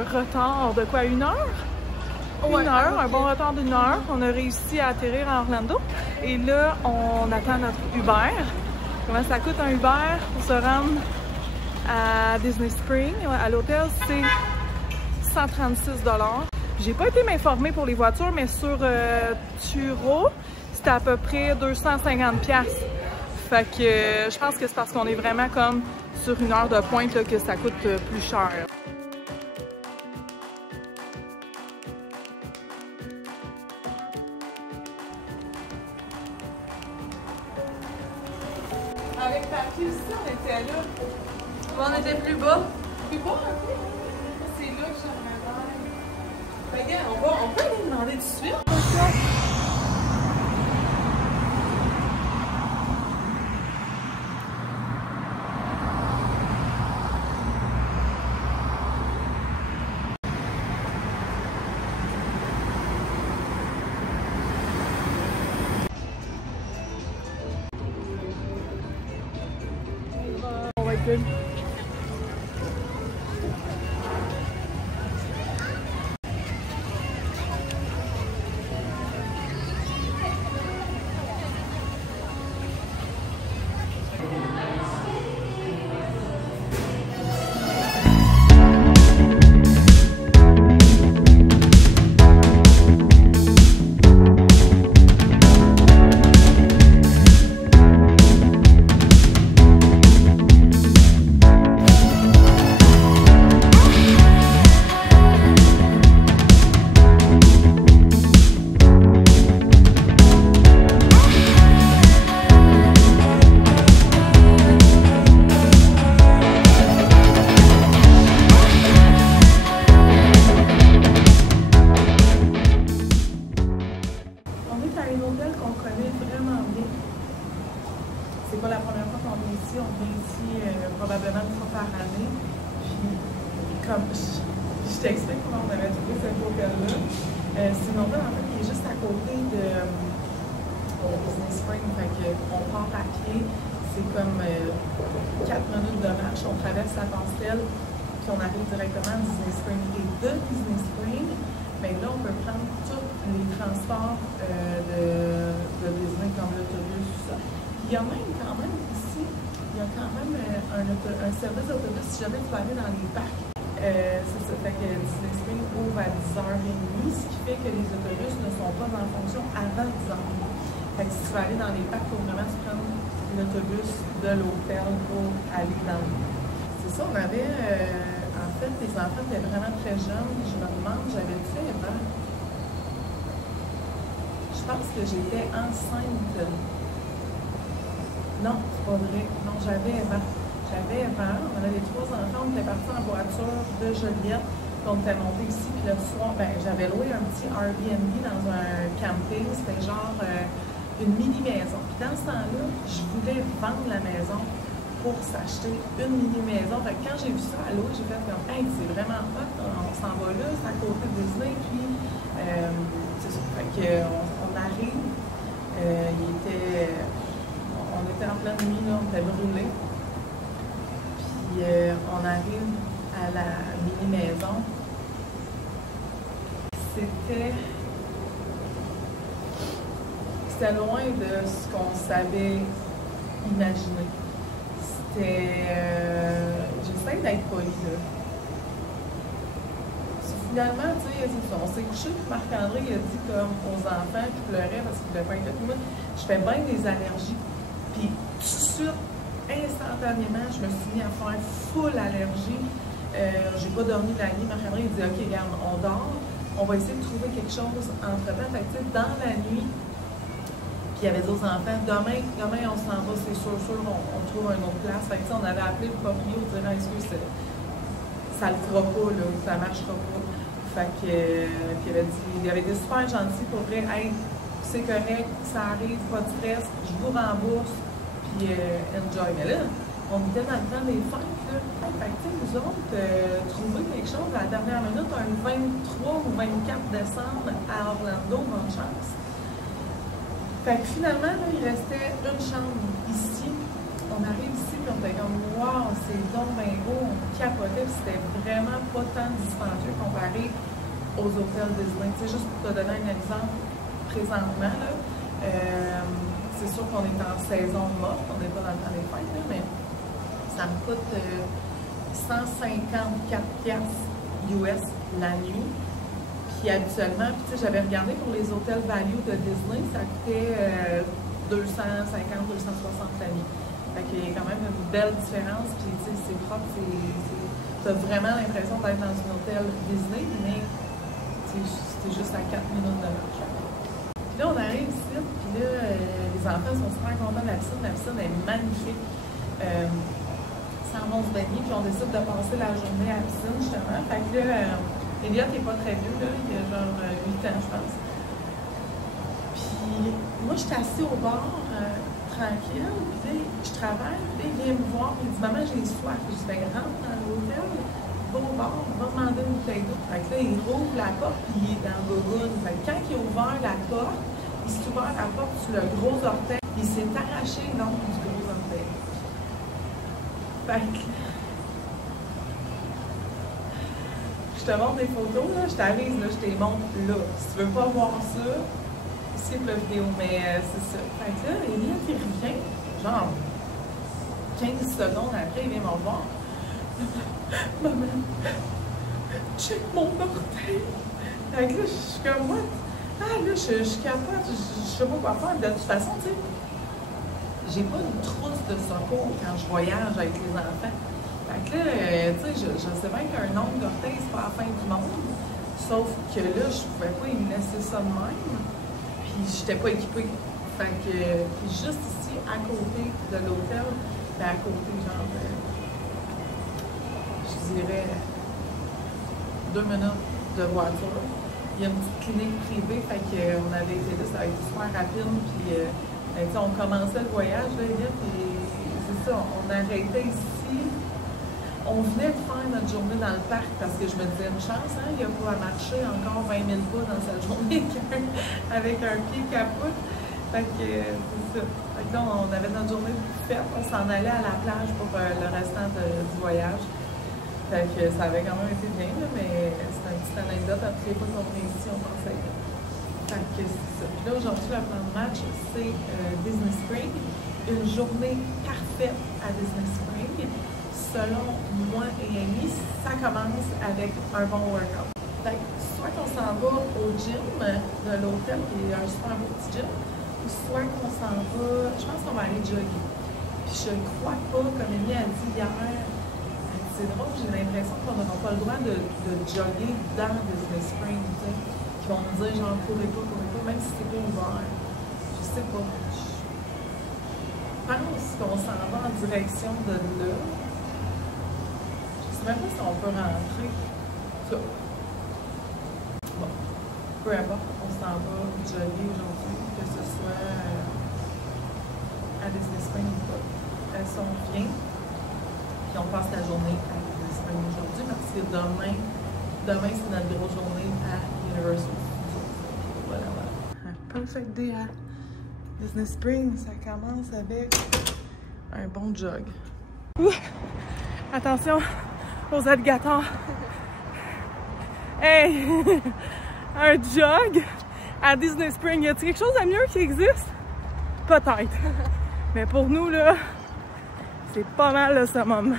un retard de quoi, 1 heure? Ouais, 1 heure, un bon retard d'1 heure. On a réussi à atterrir à Orlando. Et là, on attend notre Uber. Comment ça coûte un Uber pour se rendre à Disney Springs? À l'hôtel, c'est 136 $. J'ai pas été m'informer pour les voitures, mais sur Turo, c'était à peu près 250 $. Fait que je pense que c'est parce qu'on est vraiment comme sur 1 heure de pointe là, que ça coûte plus cher. Avec papier aussi, on était là. On était plus bas. Plus bas un peu? C'est là que j'aimerais bien. Fait que, on peut aller demander tout de suite. On va être good. C'est pas la première fois qu'on vient ici. On vient ici probablement 1 fois par année. Puis, comme je t'explique comment on avait trouvé cet hôtel-là. C'est une hôtel en fait qui est juste à côté de Disney Springs. Fait qu'on part à pied. C'est comme 4 minutes de marche. On traverse la passerelle. Puis on arrive directement à Disney Springs. Et de Disney Springs, bien là, on peut prendre tous les transports de Disney comme l'autobus, tout ça. Il y a même quand même ici, il y a quand même un service d'autobus si jamais tu vas aller dans les parcs. C'est ça, fait que Disney Springs ouvre à 10h30, ce qui fait que les autobus ne sont pas en fonction avant 10h30. Fait que si tu vas aller dans les parcs, il faut vraiment se prendre l'autobus de l'hôtel pour aller dans les parcs. C'est ça, on avait, en fait, les enfants étaient vraiment très jeunes. Je me demande, j'avais fait avant. Je pense que j'étais enceinte. Non, c'est pas vrai. Non, j'avais avant. On avait les 3 enfants, on était partis en voiture de Joliette. On était montés ici, puis le soir, ben, j'avais loué un petit Airbnb dans un camping. C'était genre une mini-maison. Puis dans ce temps-là, je voulais vendre la maison pour s'acheter une mini-maison. Fait que quand j'ai vu ça à l'eau, j'ai fait comme, hey, c'est vraiment hot, on s'en va là, c'est à côté de Disney. Puis, c'est ça. Fait qu'on arrive, on était en pleine nuit, là, on était brûlés. Puis on arrive à la mini-maison. C'était loin de ce qu'on savait imaginer. J'essaie d'être polie, là. Finalement, tu sais, on s'est couché, puis Marc-André il a dit comme aux enfants qui pleuraient parce qu'ils ne voulaient pas être avec moi, je fais bien des allergies. Puis tout de suite, instantanément, je me suis mis à faire full allergie. J'ai pas dormi la nuit. Marc-André il dit OK, regarde, on dort, on va essayer de trouver quelque chose entre-temps. Fait que, tu sais, dans la nuit, puis il y avait d'autres enfants, demain on s'en va, c'est sûr, on trouve une autre place. Fait que, tu sais, on avait appelé le proprio pour dire excuse, ça le fera pas, là, ça marchera pas. Fait que, puis il avait été super gentil pour vrai, hey, c'est correct, ça arrive, pas de stress, je vous rembourse, puis enjoy. Mais là, on était dans le temps des fêtes, là. Fait que, tu sais, nous autres, trouver quelque chose à la dernière minute, un 23 ou 24 décembre à Orlando, bonne chance. Fait que finalement, là, il restait une chambre ici, on arrive ici, puis on était comme, wow, c'est donc bien beau, on capotait, puis c'était vraiment pas tant dispendieux comparé aux hôtels Disney. Tu sais, juste pour te donner un exemple, présentement, là, c'est sûr qu'on est en saison morte, on n'est pas dans le temps des fêtes, là, mais ça me coûte 154$ US la nuit. Puis habituellement, puis tu sais, j'avais regardé pour les hôtels value de Disney, ça coûtait 250, 260 la nuit. Fait qu'il y a quand même une belle différence, puis tu sais, c'est propre, t'as vraiment l'impression d'être dans un hôtel Disney, mais c'est juste à 4 minutes de marche. Puis là, on arrive ici, puis là, les enfants sont super contents de la piscine est magnifique. Ça vont se baigner, puis on décide de passer la journée à la piscine, justement. Fait que là, Elliot n'est pas très vieux, là, il a genre 8 ans, je pense. Puis moi, j'étais assise au bord, tranquille, puis là, je travaille, puis il vient me voir, puis il dit « Maman, j'ai soif. » Je dis « Ben, rentre dans l'hôtel, va au bord, va demander une bouteille d'eau. » Fait que là, il rouvre la porte, puis il est dans Gogoune. Fait que quand il a ouvert la porte, il s'est ouvert la porte sur le gros orteil, il s'est arraché l'ongle du gros orteil. Fait que... Je te montre des photos, là, je t'avise, là, je te les montre là. Si tu veux pas voir ça, skip la vidéo, mais c'est ça. Fait que là, Elliot, il revient, genre 15 secondes après, il vient me voir. Maman, check mon orteil. Fait que là, je suis comme, what? Ah, là, je suis capable, je sais pas quoi faire. De toute façon, tu sais, j'ai pas une trousse de secours quand je voyage avec les enfants. Fait que là, tu sais, je sais bien qu'un nombre d'orteils, c'est pas la fin du monde. Sauf que là, je pouvais pas y laisser ça de même. Puis j'étais pas équipée. Fait que, puis juste ici, à côté de l'hôtel, ben à côté, genre, je dirais 2 minutes de voiture. Il y a une petite clinique privée, fait qu'on avait été là, ça a été super rapide. Puis, ben, on commençait le voyage, là, vite, et c'est ça, on arrêtait ici. On venait de faire notre journée dans le parc parce que je me disais une chance, hein, il a pas à marcher encore 20 000 pas dans sa journée avec un pied capote. Fait que c'est ça. Fait que là, on avait notre journée faite, on s'en allait à la plage pour le restant du voyage. Fait que ça avait quand même été bien, là, mais c'est une petite anecdote. Après les fois qu'on est ici, on pensait. Fait que c'est ça. Puis là, aujourd'hui, le plan de match, c'est Disney Spring. Une journée parfaite à Disney Spring. Selon moi et Amy, ça commence avec un bon workout. Fait que soit qu'on s'en va au gym de l'hôtel, qui est un super beau petit gym, ou soit qu'on s'en va, je pense qu'on va aller jogger. Puis je crois pas, comme Amy a dit hier, c'est drôle, j'ai l'impression qu'on n'aura pas le droit de jogger dans Disney Spring, tu sais. Qui vont nous dire genre courez pas, même si c'est pas ouvert. Je sais pas. Je pense qu'on s'en va en direction de là. Je sais même pas si on peut rentrer. Ça. Bon. Peu importe, on s'en va jogger aujourd'hui, que ce soit à Disney Spring ou pas. Si on vient, puis on passe la journée à Disney Spring aujourd'hui, parce que demain c'est notre grosse journée à Universal Studios. Voilà. Un perfect day à Disney Spring, ça commence avec un bon jog. Attention aux alligators. Hey! Un jog à Disney Spring. Y a-t-il quelque chose de mieux qui existe? Peut-être. Mais pour nous, là, c'est pas mal le summum.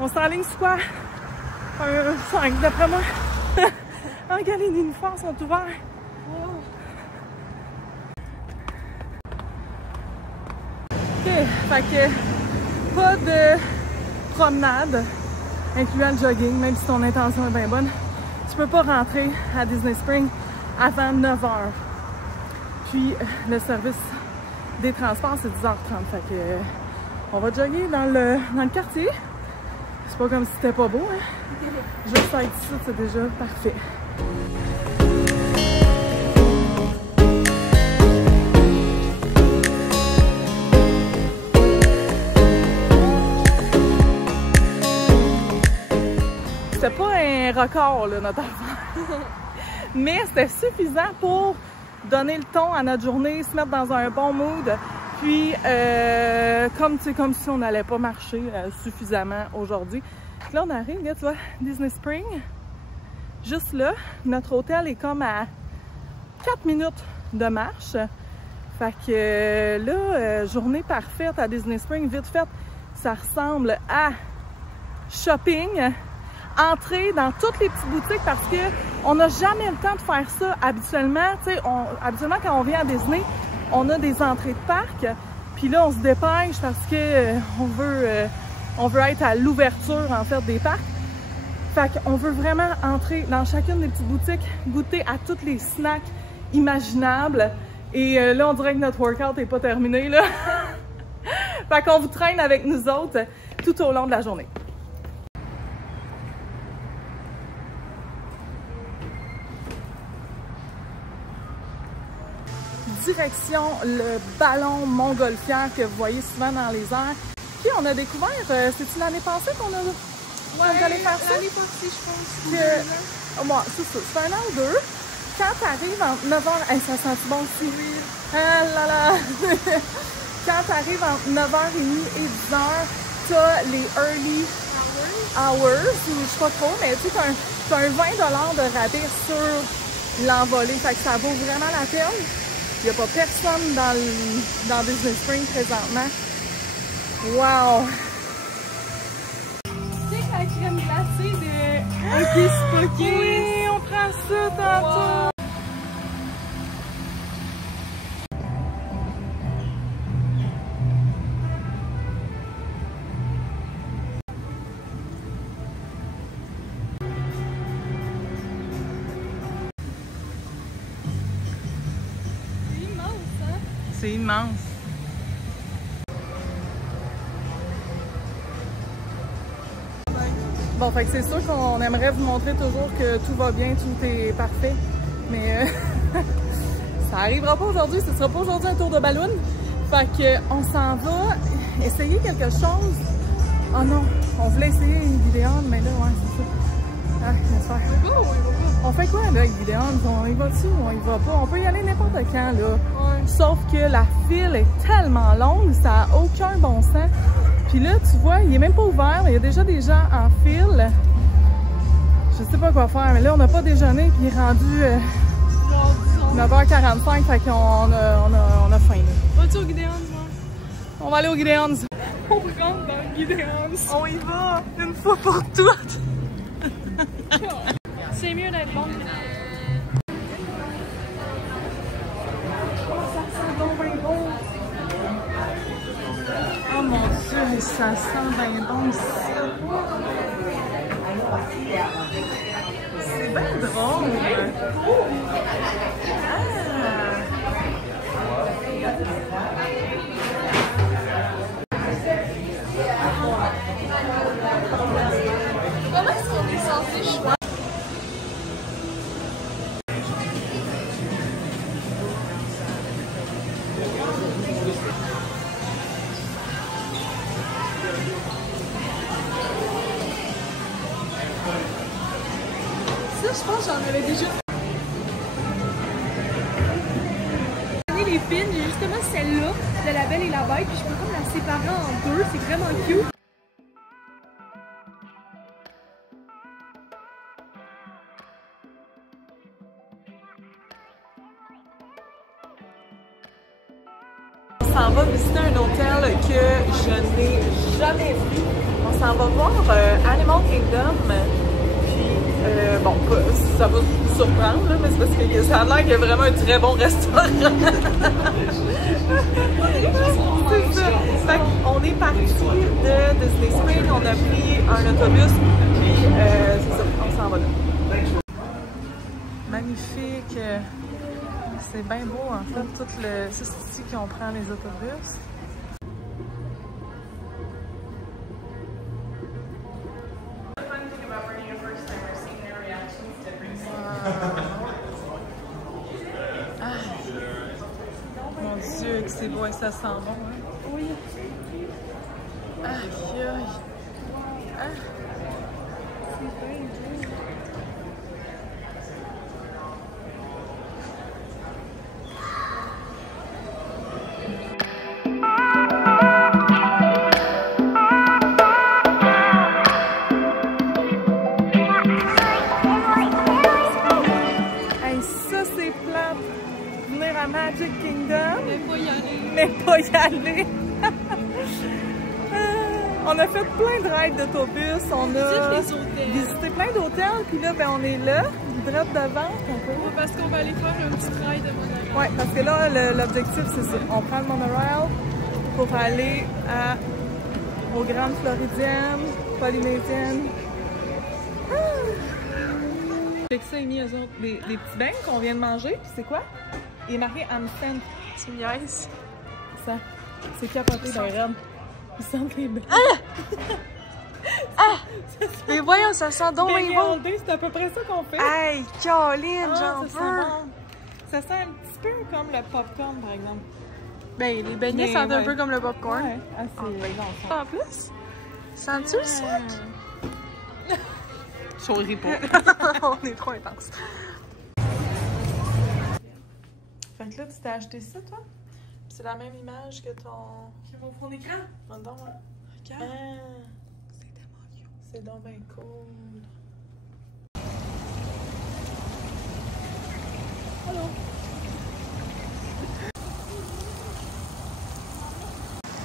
On s'enligne sur quoi? Un 5, d'après moi. Regarde, les uniformes sont ouverts. Wow. Ok, fait que pas de promenade, incluant le jogging, même si ton intention est bien bonne. Tu peux pas rentrer à Disney Spring avant 9 h. Puis le service des transports, c'est 10h30. Fait que on va jogger dans le quartier. C'est pas comme si c'était pas beau, hein? Juste être ici, c'est déjà parfait. C'était pas un record, là, notre affaire. Mais c'était suffisant pour donner le ton à notre journée, se mettre dans un bon mood, Puis, comme si on n'allait pas marcher suffisamment aujourd'hui. Là, on arrive, là, tu vois, Disney Spring. Juste là, notre hôtel est comme à 4 minutes de marche. Fait que là, journée parfaite à Disney Spring, vite fait, ça ressemble à shopping, entrer dans toutes les petites boutiques parce que on n'a jamais le temps de faire ça habituellement. Tu sais, habituellement quand on vient à Disney, on a des entrées de parc, puis là on se dépêche parce que on veut être à l'ouverture en fait des parcs. Fait qu'on veut vraiment entrer dans chacune des petites boutiques, goûter à tous les snacks imaginables. Et là, on dirait que notre workout n'est pas terminé, là. Fait qu'on vous traîne avec nous autres tout au long de la journée. Direction le ballon montgolfière que vous voyez souvent dans les airs. Puis on a découvert, c'est-tu l'année passée qu'on a... Ouais, vous allez faire ça? L'année passée, je pense. Que... Bon, c'est un an ou deux. Quand t'arrives entre 9h... Hey, ça sent bon aussi. Oui. Ah là là! Quand t'arrives entre 9h30 et 10h, t'as les early hours, ou je sais pas trop, mais tu sais, t'as un 20$ de rabais sur l'envolée. Fait que ça vaut vraiment la peine. Il n'y a pas personne dans Disney Spring présentement. Wow! La crème glacée de Hocus Pocus. Oui, on prend ça tantôt. Wow. C'est immense, hein? C'est immense. Bon, fait que c'est sûr qu'on aimerait vous montrer toujours que tout va bien, tout est parfait, mais ça arrivera pas aujourd'hui, ce sera pas aujourd'hui un tour de ballon. Fait que on s'en va essayer quelque chose. Oh non, on voulait essayer une vidéo, mais là, ouais, c'est ça. Ah, j'espère. On fait quoi là avec Gideon? On y va-tu ou on y va pas? On peut y aller n'importe quand là. Ouais. Sauf que la file est tellement longue, ça n'a aucun bon sens. Puis là, tu vois, il est même pas ouvert. Il y a déjà des gens en file. Je sais pas quoi faire, mais là, on n'a pas déjeuné. Puis il est rendu 9h45. Fait qu'on a faim. Vas-tu au Gideon's? On va aller au Gideon's. On rentre dans Gideon's. On y va une fois pour toutes. C'est mieux d'être bon. Oh mon Dieu, ça sent bien bon ici. C'est bien drôle. Comment est-ce qu'on est censé choisir? Je pense que j'en avais déjà les pins, j'ai justement celle-là de La Belle et la Bête, puis je peux comme la séparer en deux, c'est vraiment cute. On s'en va visiter un hôtel que je n'ai jamais vu. On s'en va voir Animal Kingdom. Bon, ça va vous surprendre, là, mais c'est parce que ça a l'air qu'il y a vraiment un très bon restaurant. C'est ça. Fait qu'on est parti de Disney Spring, on a pris un autobus, puis c'est ça, on s'en va là. Magnifique. C'est bien beau, en fait, tout le... C'est ici qu'on prend les autobus. Mon Dieu, que c'est beau et ça sent bon, hein? Oui. Aïe, aïe. Ah. C'est bien beau. Magic Kingdom. Mais pas y aller. Mais pas y aller. On a fait plein de rides d'autobus, on a visité plein d'hôtels, puis là, ben, on est là, direct devant. Ouais, parce qu'on va aller faire un petit ride de monorail. Ouais, parce que là, l'objectif, c'est ça. On prend le monorail pour aller aux Grandes Floridiennes, Polynésiennes. Fait que ça, Amy, eux autres, les petits beignes qu'on vient de manger, puis c'est quoi? Il est marqué Amstent. Tu me niaises? Ça, c'est capoté dans les robes. Ils sentent les beignes. Mais voyons, ça sent donc Beignes bon. all day, c'est à peu près ça qu'on fait. Hey, Caroline, j'en ça sent veux. bon. Ça sent un petit peu comme le popcorn, par exemple. Ben, les beignets Mais, sentent un ouais. peu comme le popcorn. Ouais, assez En plus, sens-tu le sweat? Souris pas. On est trop intense. Fait que là, tu t'es acheté ça, toi? C'est la même image que ton... Que mon fond d'écran? Pardon, ouais. Regarde. C'est tellement cute. C'est donc bien cool. Allô?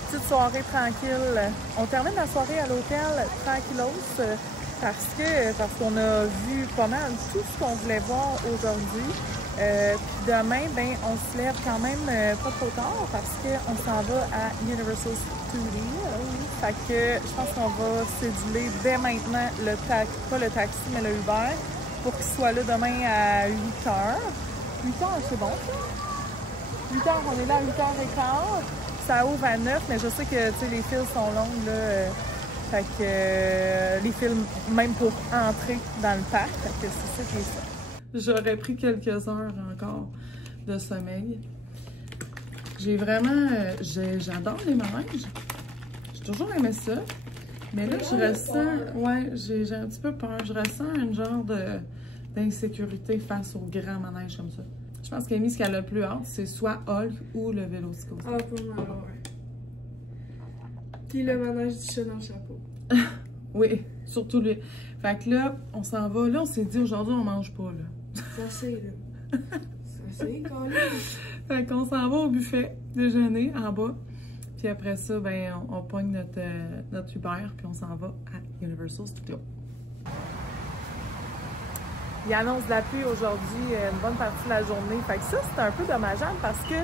Petite soirée tranquille. On termine la soirée à l'hôtel tranquillos parce qu'on a vu pas mal tout ce qu'on voulait voir aujourd'hui. Puis demain, ben, on se lève quand même pas trop tard parce qu'on s'en va à Universal Studios. Fait que je pense qu'on va céduler dès maintenant pas le taxi, mais le Uber pour qu'il soit là demain à 8h. 8h, c'est bon ça? 8h, on est là à 8h15. Ça ouvre à 9, mais je sais que les files sont longues, là. Fait que les files, même pour entrer dans le parc, fait que c'est ça qui est ça. J'aurais pris quelques heures encore de sommeil. J'ai vraiment... j'adore les manèges. J'ai toujours aimé ça. Mais là, je ressens... Ouais, j'ai un petit peu peur. Je ressens un genre d'insécurité face aux grands manèges comme ça. Je pense qu'Amy, ce qu'elle a le plus hâte, c'est soit Hulk ou le Vélocicoaster. Ah, pour moi, ouais. Puis le manège du chat dans le chapeau. Oui, surtout lui. Fait que là, on s'en va. Là, on s'est dit, aujourd'hui, on mange pas, là. Ça c'est, là. Ça c'est, quand même. Fait qu'on s'en va au buffet déjeuner en bas. Puis après ça, ben, on pogne notre Uber, puis on s'en va à Universal Studios. Il annonce de la pluie aujourd'hui une bonne partie de la journée. Fait que ça, c'est un peu dommageable parce que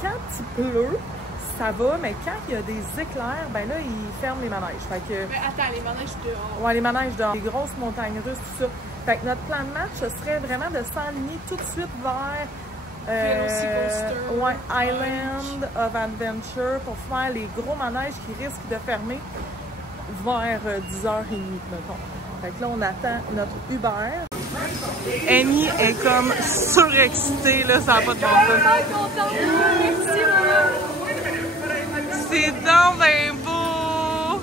quand il pleut, ça va, mais quand il y a des éclairs, ben là, ils ferment les manèges. Fait que... Mais attends, les manèges dehors. Ouais, les manèges dehors. Les grosses montagnes russes, tout ça. Fait que notre plan de match, ce serait vraiment de s'enligner tout de suite vers... ouais, Island of Adventure pour faire les gros manèges qui risquent de fermer vers 10h30, mettons. Fait que là, on attend notre Uber. Amy est comme surexcitée, là, ça n'a pas de bon sens. Merci, maman. C'est donc bien beau!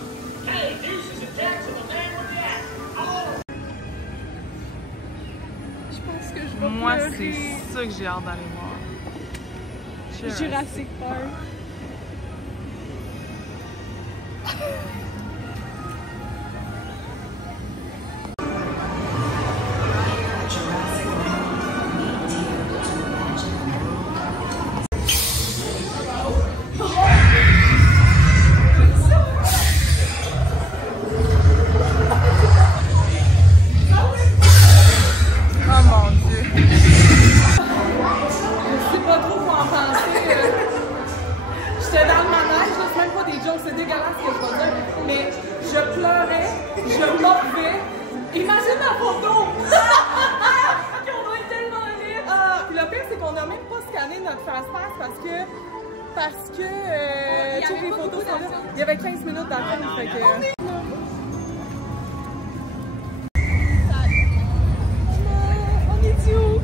Je pense que je vais Moi, pleurer. c'est ça que j'ai hâte d'aller voir. Jurassic Park. C'est dégueulasse ce que je vais dire, mais je pleurais, je mordais. Imagine la photo! On va être tellement libre! Puis le pire, c'est qu'on n'a même pas scanné notre fast-pass parce que toutes les photos sont là. Il y avait 15 minutes d'attente, fait que... On est où?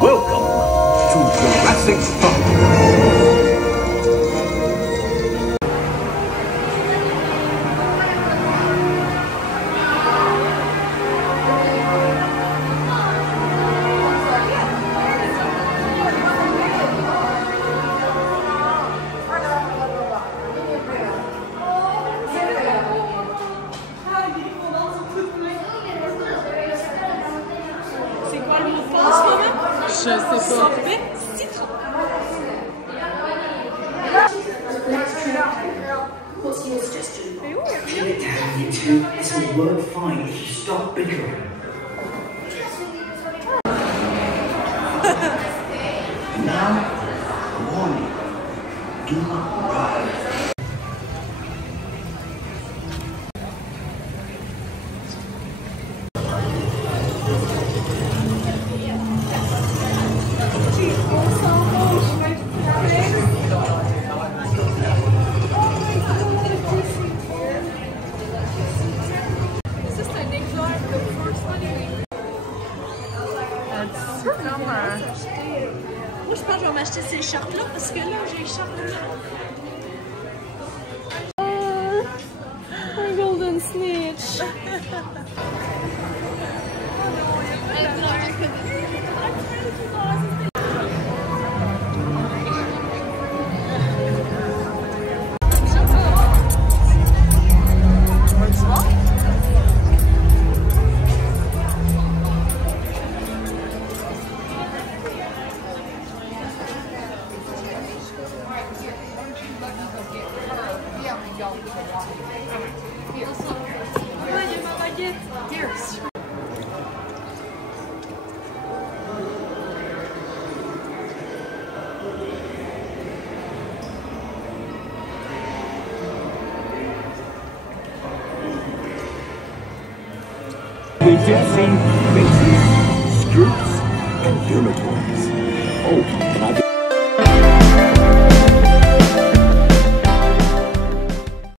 Welcome to Jurassic Park. sais pas. Sorbet citron. What's your suggestion? Mais oui, Kill it down, you two. This will work fine if you stop bickering. And now, a warning. Do not run. Moi, je pense que je vais m'acheter ces shorts-là parce que là, j'ai les shorts de un golden snitch. We've just seen faces, scoops, and unicorns. Oh.